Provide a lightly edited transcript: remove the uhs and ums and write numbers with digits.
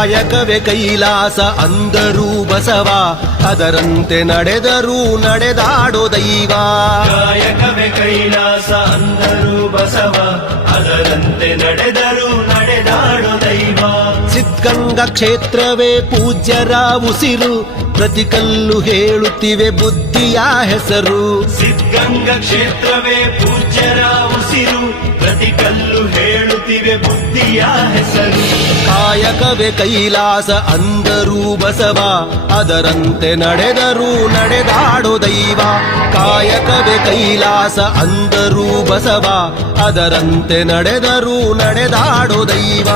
ಕಾಯಕವೇ ಕೈಲಾಸ ಅಂದರೂ ಬಸವ, ಅದರಂತೆ ನಡೆದರೂ ನಡೆದಾಡೋ ದೈವ. ಕಾಯಕವೇ ಕೈಲಾಸ ಅಂದರು ಬಸವ, ಅದರಂತೆ ನಡೆದರು ನಡೆದಾಡೋ ದೈವ. ಸಿದ್ಧಗಂಗಾ ಕ್ಷೇತ್ರವೇ ಪೂಜ್ಯರ ಉಸಿರು, ಪ್ರತಿ ಕಲ್ಲು ಹೇಳುತ್ತಿವೆ ಬುದ್ಧಿಯ ಹೆಸರು. ಸಿದ್ಧಗಂಗಾ ಕ್ಷೇತ್ರವೇ ಪೂಜ್ಯರ ಉಸಿರು, ಪ್ರತಿ ಕಲ್ಲು ಹೇಳುತ್ತಿವೆ ಬುದ್ಧಿಯ ಹೆಸರು. ಕಾಯಕವೇ ಕೈಲಾಸ ಅಂದರೂ ಬಸವ, ಅದರಂತೆ ನಡೆದರೂ ನಡೆದಾಡೋ ದೈವ. ಕಾಯಕವೇ ಕೈಲಾಸ ಅಂದರೂ ಬಸವ, ಅದರಂತೆ ನಡೆದರೂ ನಡೆದಾಡೋ ದೈವ.